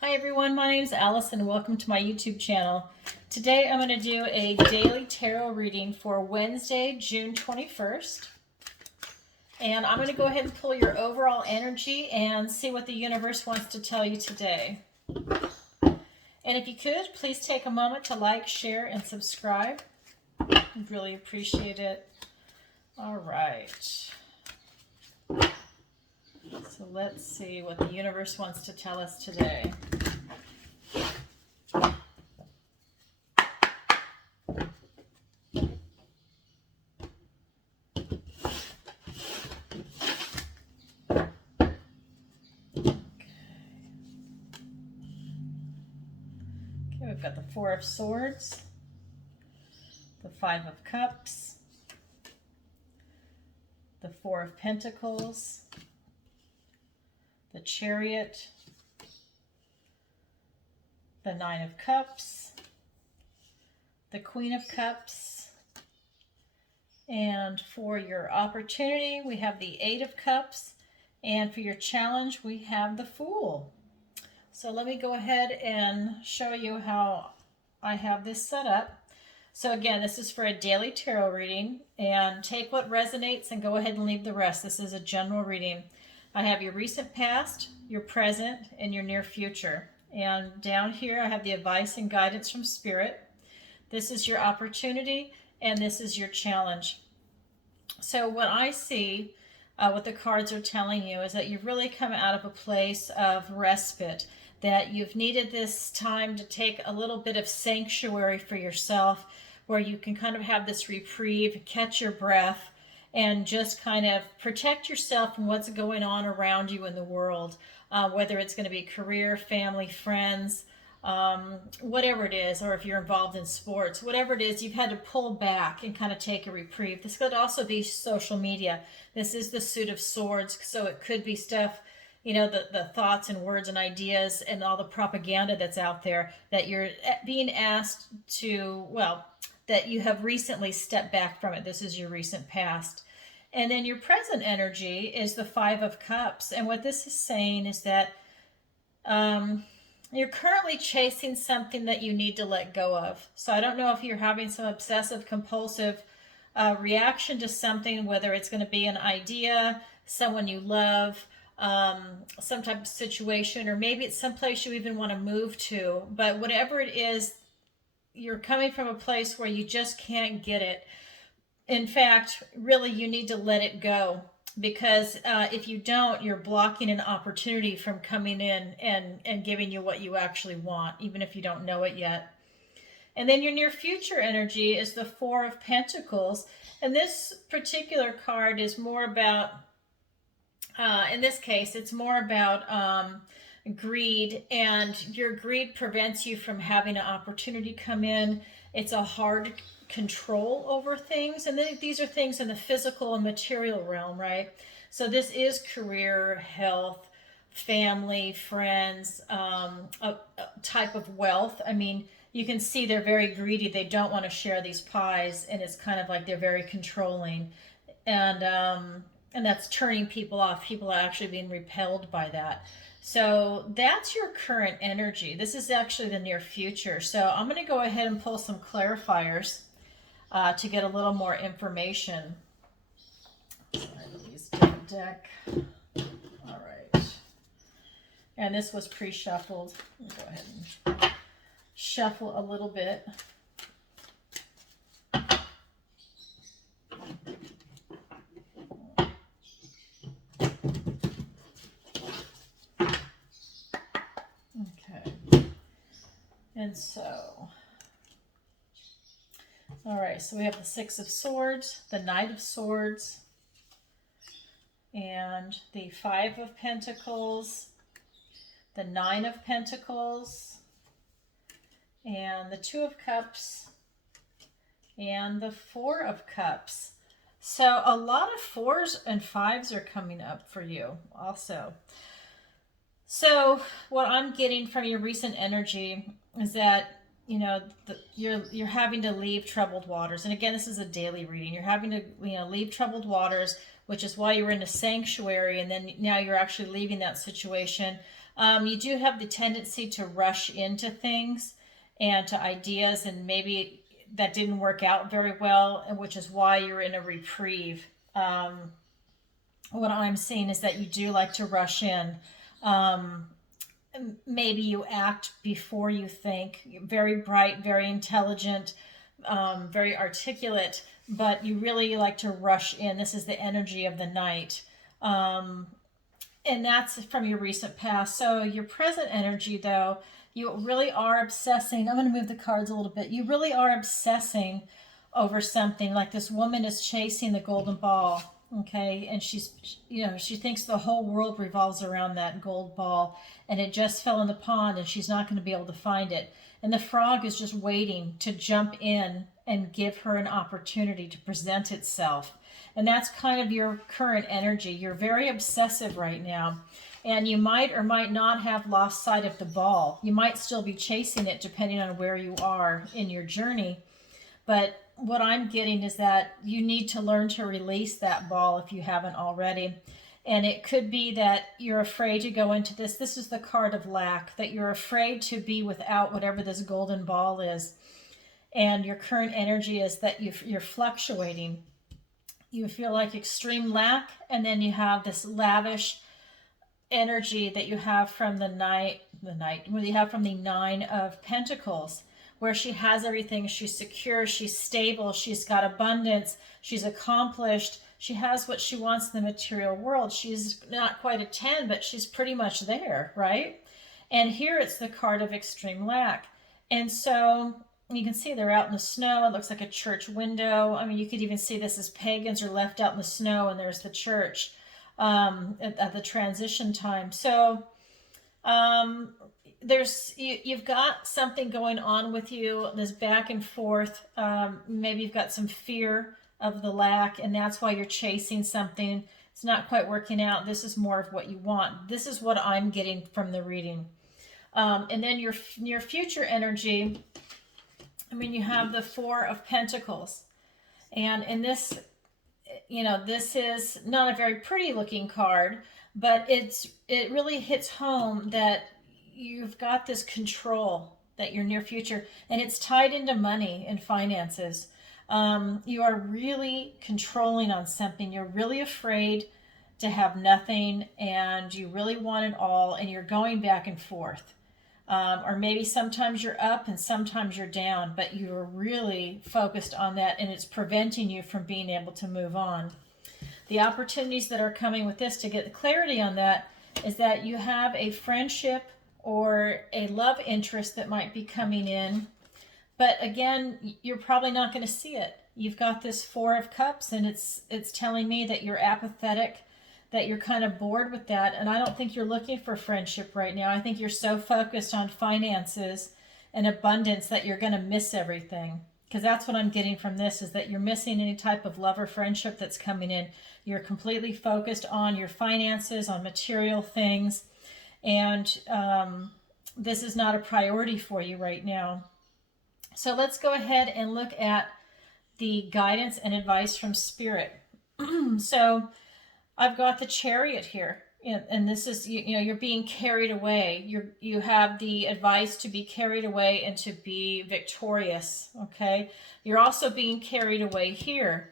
Hi everyone, my name is Alice and welcome to my YouTube channel. Today I'm going to do a daily tarot reading for Wednesday, June 21st. And I'm going to go ahead and pull your overall energy and see what the universe wants to tell you today. And if you could, please take a moment to like, share, and subscribe. I'd really appreciate it. All right. So let's see what the universe wants to tell us today. Okay, we've got the Four of Swords, the Five of Cups, the Four of Pentacles, the Chariot, the Nine of Cups, the Queen of Cups, and for your opportunity, we have the Eight of Cups, and for your challenge, we have the Fool. So let me go ahead and show you how I have this set up. So again, this is for a daily tarot reading, and take what resonates and go ahead and leave the rest. This is a general reading. I have your recent past, your present, and your near future. And down here, I have the advice and guidance from Spirit. This is your opportunity, and this is your challenge. So what I see, what the cards are telling you, is that you've really come out of a place of respite, that you've needed this time to take a little bit of sanctuary for yourself, where you can kind of have this reprieve, catch your breath, and just kind of protect yourself from what's going on around you in the world, whether it's going to be career, family, friends, whatever it is, or if you're involved in sports, whatever it is, you've had to pull back and kind of take a reprieve. This could also be social media. This is the Suit of Swords, so it could be stuff, you know, the thoughts and words and ideas and all the propaganda that's out there that you're being asked to, well, that you have recently stepped back from it. This is your recent past. And then your present energy is the Five of Cups. And what this is saying is that you're currently chasing something that you need to let go of. So I don't know if you're having some obsessive compulsive reaction to something, whether it's going to be an idea, someone you love, some type of situation, or maybe it's someplace you even want to move to. But whatever it is, you're coming from a place where you just can't get it. In fact, really, you need to let it go, because if you don't, you're blocking an opportunity from coming in and giving you what you actually want, even if you don't know it yet. And then your near future energy is the Four of Pentacles. And this particular card is more about, in this case, it's more about greed, and your greed prevents you from having an opportunity come in. It's a hard control over things, and these are things in the physical and material realm, right? So this is career, health, family, friends, a type of wealth. I mean, you can see they're very greedy. They don't want to share these pies, and it's kind of like they're very controlling, and that's turning people off. People are actually being repelled by that. So that's your current energy. This is actually the near future. So I'm going to go ahead and pull some clarifiers to get a little more information. Sorry, let me use a different deck. All right. And this was pre-shuffled. Let me go ahead and shuffle a little bit. Okay. And so, all right, so we have the Six of Swords, the Knight of Swords, and the Five of Pentacles, the Nine of Pentacles, and the Two of Cups, and the Four of Cups. So a lot of fours and fives are coming up for you also. So what I'm getting from your recent energy is that, you know, you're having to leave troubled waters. And again, this is a daily reading. You're having to, you know, leave troubled waters, which is why you were in a sanctuary, and then now you're actually leaving that situation. You do have the tendency to rush into things and to ideas, and maybe that didn't work out very well, which is why you're in a reprieve. What I'm seeing is that you do like to rush in. Um, Maybe you act before you think. You're very bright, very intelligent, very articulate, but you really like to rush in. This is the energy of the night. Um, and that's from your recent past. So your present energy, though, you really are obsessing. I'm going to move the cards a little bit. You really are obsessing over something. Like this woman is chasing the golden ball, okay, and she's, she thinks the whole world revolves around that gold ball, and it just fell in the pond, and she's not going to be able to find it. And the frog is just waiting to jump in and give her an opportunity to present itself. And that's kind of your current energy. You're very obsessive right now. And you might or might not have lost sight of the ball. You might still be chasing it depending on where you are in your journey. But what I'm getting is that you need to learn to release that ball if you haven't already. And it could be that you're afraid to go into this. This is the card of lack, that you're afraid to be without whatever this golden ball is. And your current energy is that you're fluctuating. You feel like extreme lack, and then you have this lavish energy that you have from the Nine of Pentacles, where she has everything. She's secure, she's stable, she's got abundance, she's accomplished, she has what she wants in the material world. She's not quite a 10, but she's pretty much there, right? And here it's the card of extreme lack. And so you can see they're out in the snow. It looks like a church window. I mean, you could even see this as pagans are left out in the snow, and there's the church at the transition time. So you've got something going on with you, this back and forth. Maybe you've got some fear of the lack, and that's why you're chasing something. It's not quite working out. This is more of what you want. This is what I'm getting from the reading. And then your future energy, I mean, you have the Four of Pentacles. And in this, this is not a very pretty looking card, but it really hits home that you've got this control, that your near future, and it's tied into money and finances. You are really controlling on something. You're really afraid to have nothing, and you really want it all, and you're going back and forth. Or maybe sometimes you're up and sometimes you're down, but you're really focused on that, and it's preventing you from being able to move on. The opportunities that are coming with this, to get the clarity on that, is that you have a friendship or a love interest that might be coming in. But again, you're probably not going to see it. You've got this Four of Cups, and it's telling me that you're apathetic, that you're kind of bored with that. And I don't think you're looking for friendship right now. I think you're so focused on finances and abundance that you're going to miss everything. Because that's what I'm getting from this, is that you're missing any type of love or friendship that's coming in. You're completely focused on your finances, on material things. And this is not a priority for you right now. So let's go ahead and look at the guidance and advice from Spirit. So I've got the Chariot here, and this is, you're being carried away. You have the advice to be carried away and to be victorious, okay? You're also being carried away here,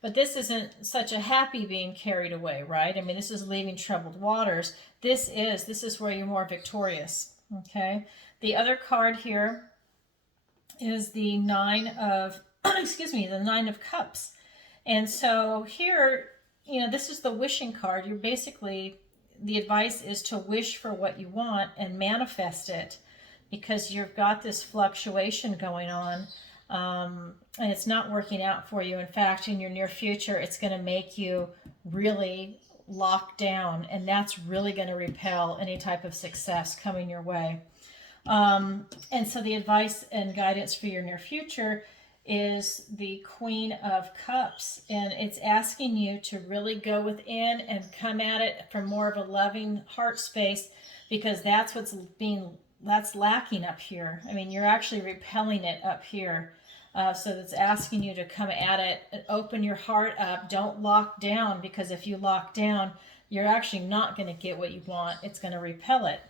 but this isn't such a happy being carried away, right? I mean, this is leaving troubled waters. This is where you're more victorious, okay? The other card here is the Nine of, the Nine of Cups. And so here, this is the wishing card. You're basically, the advice is to wish for what you want and manifest it, because you've got this fluctuation going on, and it's not working out for you. In fact, in your near future, it's going to make you really locked down, and that's really going to repel any type of success coming your way. And so the advice and guidance for your near future is the Queen of Cups, and it's asking you to really go within and come at it from more of a loving heart space, because that's that's lacking up here. I mean, you're actually repelling it up here. So it's asking you to come at it and open your heart up. Don't lock down, because if you lock down, you're actually not going to get what you want. It's going to repel it.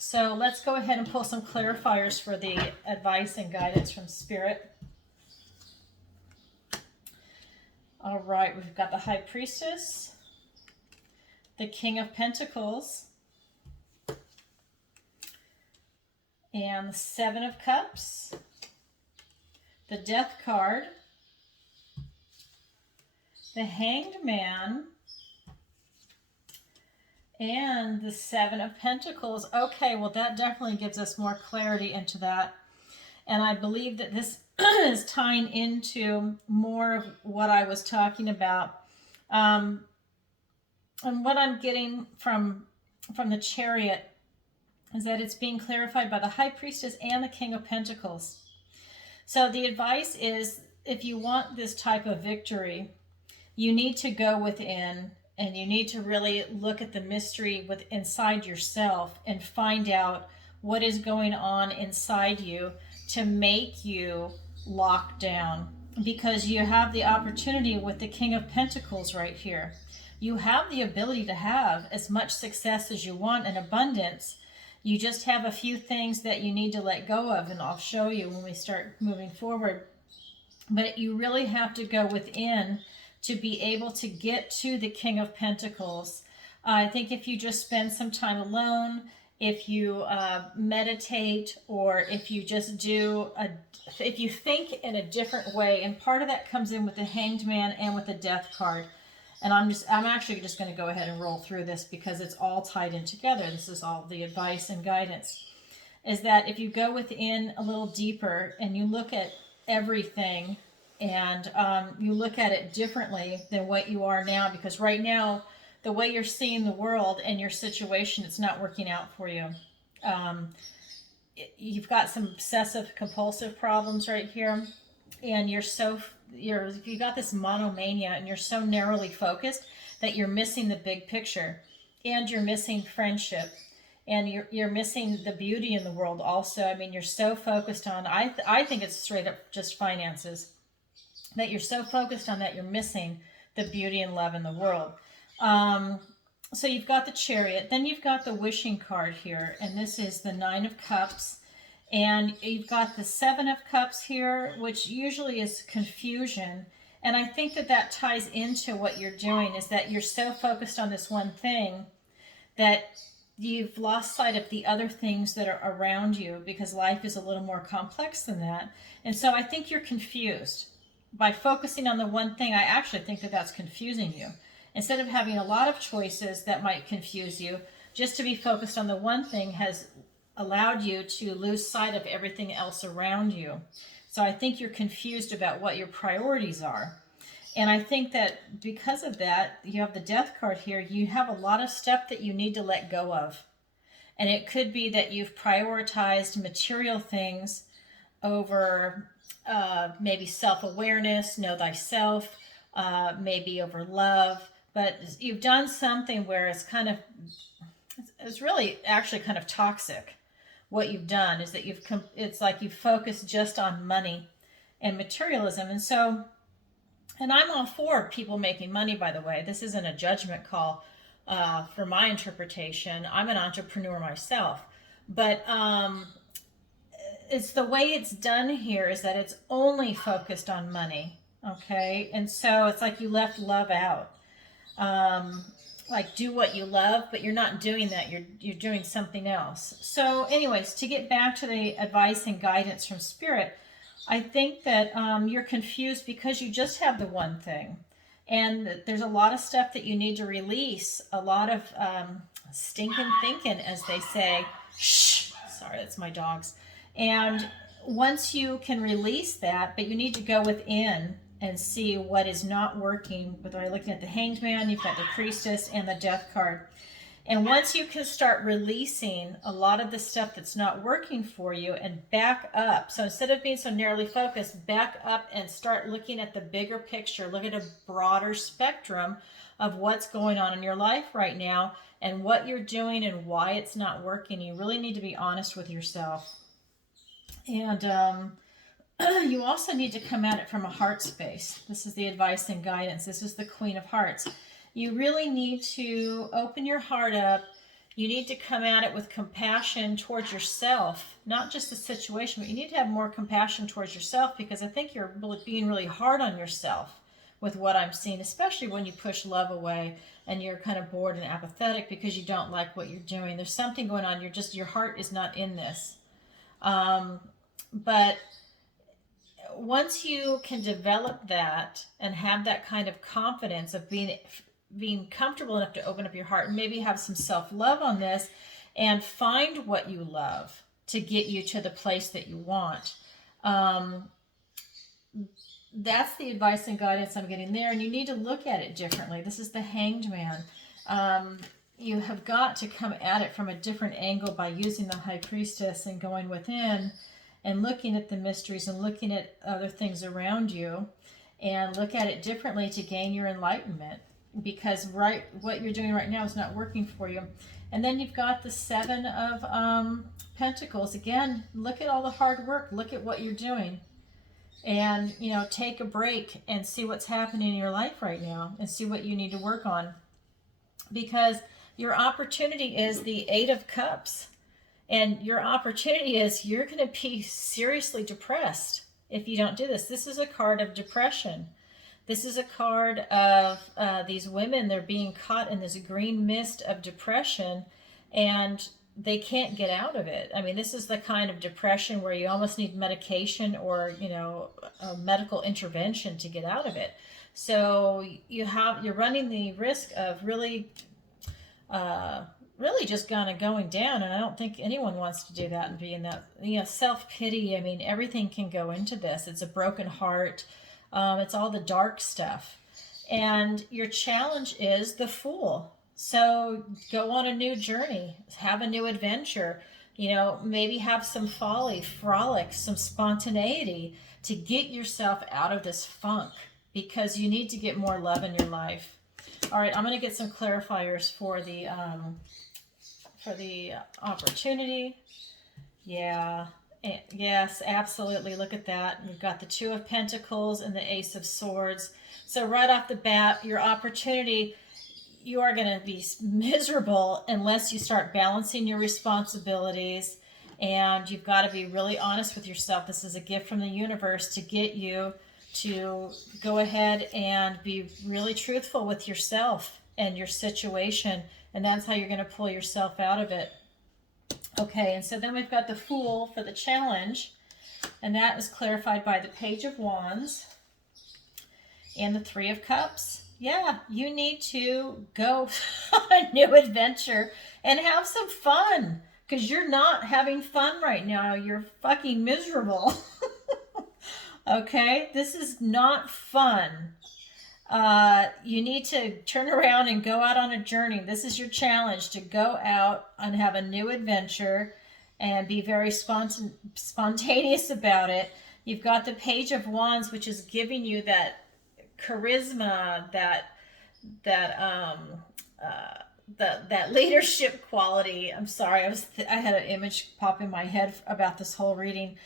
So let's go ahead and pull some clarifiers for the advice and guidance from Spirit. All right, we've got the High Priestess, the King of Pentacles, and the Seven of Cups, the Death card, the Hanged Man, and the Seven of Pentacles. Okay, well that definitely gives us more clarity into that. And I believe that this is tying into more of what I was talking about. And what I'm getting from the Chariot is that it's being clarified by the High Priestess and the King of Pentacles. So the advice is, if you want this type of victory, you need to go within and you need to really look at the mystery inside yourself and find out what is going on inside you to make you lock down. Because you have the opportunity with the King of Pentacles right here. You have the ability to have as much success as you want and abundance. You just have a few things that you need to let go of, and I'll show you when we start moving forward. But you really have to go within to be able to get to the King of Pentacles. I think if you just spend some time alone, if you meditate, or if you just if you think in a different way, and part of that comes in with the Hanged Man and with the Death card. And I'm actually just going to go ahead and roll through this because it's all tied in together. This is all the advice and guidance. Is that if you go within a little deeper and you look at everything, and you look at it differently than what you are now, because right now, the way you're seeing the world and your situation, it's not working out for you. You've got some obsessive compulsive problems right here, and you got this monomania, and you're so narrowly focused that you're missing the big picture, and you're missing friendship, and you're missing the beauty in the world also. I mean, you're so focused on, I think it's straight up just finances, that you're so focused on that you're missing the beauty and love in the world. So you've got the Chariot, then you've got the Wishing card here, and this is the Nine of Cups. And you've got the Seven of Cups here, which usually is confusion. And I think that ties into what you're doing, is that you're so focused on this one thing that you've lost sight of the other things that are around you, because life is a little more complex than that. And so I think you're confused. By focusing on the one thing, I actually think that that's confusing you. Instead of having a lot of choices that might confuse you, just to be focused on the one thing has allowed you to lose sight of everything else around you. So I think you're confused about what your priorities are. And I think that because of that, you have the Death card here, you have a lot of stuff that you need to let go of. And it could be that you've prioritized material things over maybe self-awareness, know thyself, maybe over love. But you've done something where it's really actually kind of toxic. What you've done is that it's like you've focused just on money and materialism. And I'm all for people making money, by the way. This isn't a judgment call for my interpretation. I'm an entrepreneur myself. But it's the way it's done here is that it's only focused on money, okay? And so it's like you left love out. Like do what you love, but you're not doing that. You're doing something else. So anyways, to get back to the advice and guidance from Spirit, I think that you're confused because you just have the one thing. And there's a lot of stuff that you need to release, a lot of stinking thinking, as they say. Shh, sorry, that's my dogs. And once you can release that, but you need to go within and see what is not working. By looking at the Hanged Man, you've got the Priestess and the Death card. And once you can start releasing a lot of the stuff that's not working for you and back up. So instead of being so narrowly focused, back up and start looking at the bigger picture. Look at a broader spectrum of what's going on in your life right now and what you're doing and why it's not working. You really need to be honest with yourself. And you also need to come at it from a heart space. This is the advice and guidance. This is the Queen of Hearts. You really need to open your heart up. You need to come at it with compassion towards yourself, not just the situation, but you need to have more compassion towards yourself, because I think you're really being really hard on yourself with what I'm seeing, especially when you push love away and you're kind of bored and apathetic because you don't like what you're doing. There's something going on. Your heart is not in this. But once you can develop that and have that kind of confidence of being comfortable enough to open up your heart and maybe have some self-love on this and find what you love to get you to the place that you want. That's the advice and guidance I'm getting there. And you need to look at it differently. This is the Hanged Man. You have got to come at it from a different angle by using the High Priestess and going within and looking at the mysteries and looking at other things around you, and look at it differently to gain your enlightenment, because what you're doing right now is not working for you. And then you've got the Seven of Pentacles. Again, look at all the hard work. Look at what you're doing. And, take a break and see what's happening in your life right now and see what you need to work on. Because your opportunity is the Eight of Cups. And your opportunity is you're going to be seriously depressed if you don't do this. This is a card of depression. This is a card of these women. They're being caught in this green mist of depression, and they can't get out of it. I mean, this is the kind of depression where you almost need medication or, a medical intervention to get out of it. So you're running the risk of really just kind of going down. And I don't think anyone wants to do that and be in that, self-pity. I mean, everything can go into this. It's a broken heart. It's all the dark stuff. And your challenge is the Fool. So go on a new journey, have a new adventure, maybe have some folly, frolic, some spontaneity to get yourself out of this funk, because you need to get more love in your life. All right, I'm going to get some clarifiers for the opportunity. Yeah. Yes, absolutely. Look at that. We've got the Two of Pentacles and the Ace of Swords. So right off the bat, your opportunity, you are going to be miserable unless you start balancing your responsibilities. And you've got to be really honest with yourself. This is a gift from the universe to get you to go ahead and be really truthful with yourself and your situation. And that's how you're going to pull yourself out of it. Okay, and so then we've got the Fool for the challenge, and that is clarified by the Page of Wands and the Three of Cups. Yeah, you need to go on a new adventure and have some fun, because you're not having fun right now. You're fucking miserable. Okay, this is not fun. You need to turn around and go out on a journey. This is your challenge, to go out and have a new adventure and be very spontaneous about it. You've got the Page of Wands, which is giving you that charisma, that leadership quality. I'm sorry, I had an image pop in my head about this whole reading.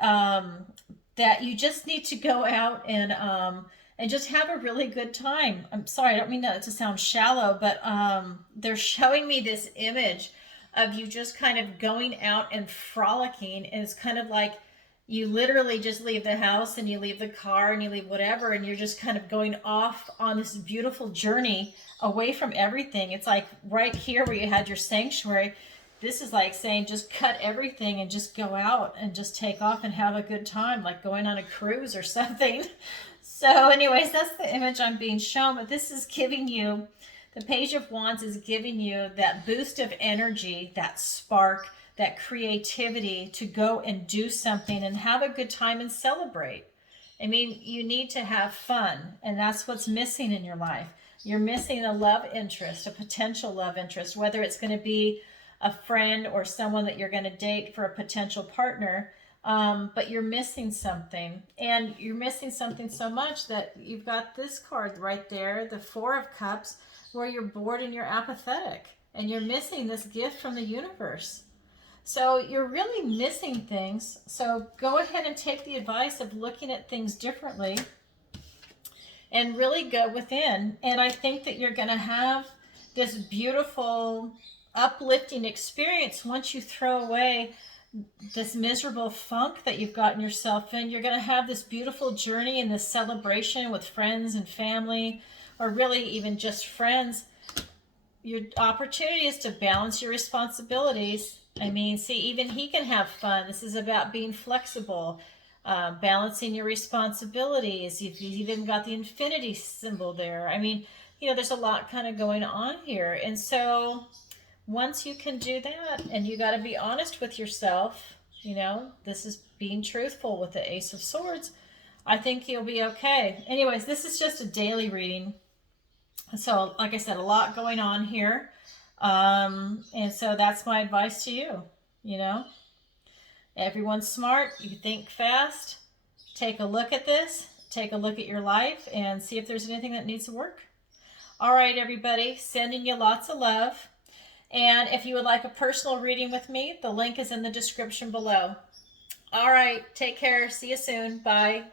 That you just need to go out and just have a really good time. I'm sorry, I don't mean that to sound shallow, but they're showing me this image of you just kind of going out and frolicking. And it's kind of like you literally just leave the house and you leave the car and you leave whatever, and you're just kind of going off on this beautiful journey away from everything. It's like right here where you had your sanctuary. This is like saying just cut everything and just go out and just take off and have a good time, like going on a cruise or something. So anyways, that's the image I'm being shown. But this is giving you, the Page of Wands is giving you that boost of energy, that spark, that creativity to go and do something and have a good time and celebrate. I mean, you need to have fun, and that's what's missing in your life. You're missing a love interest, a potential love interest, whether it's going to be a friend or someone that you're going to date for a potential partner. But you're missing something, and you're missing something so much that you've got this card right there, the Four of Cups, where you're bored and you're apathetic, and you're missing this gift from the universe. So you're really missing things. So go ahead and take the advice of looking at things differently and really go within. And I think that you're going to have this beautiful uplifting experience. Once you throw away this miserable funk that you've gotten yourself in, you're going to have this beautiful journey and this celebration with friends and family, or really even just friends. Your opportunity is to balance your responsibilities. I mean, see, even he can have fun. This is about being flexible, balancing your responsibilities. You've even got the infinity symbol there. I mean, there's a lot kind of going on here. And so once you can do that, and you got to be honest with yourself, this is being truthful with the Ace of Swords, I think you'll be okay. Anyways, this is just a daily reading. So, like I said, a lot going on here. And so that's my advice to you. Everyone's smart. You think fast. Take a look at this. Take a look at your life and see if there's anything that needs to work. All right, everybody. Sending you lots of love. And if you would like a personal reading with me, the link is in the description below. All right. Take care. See you soon. Bye.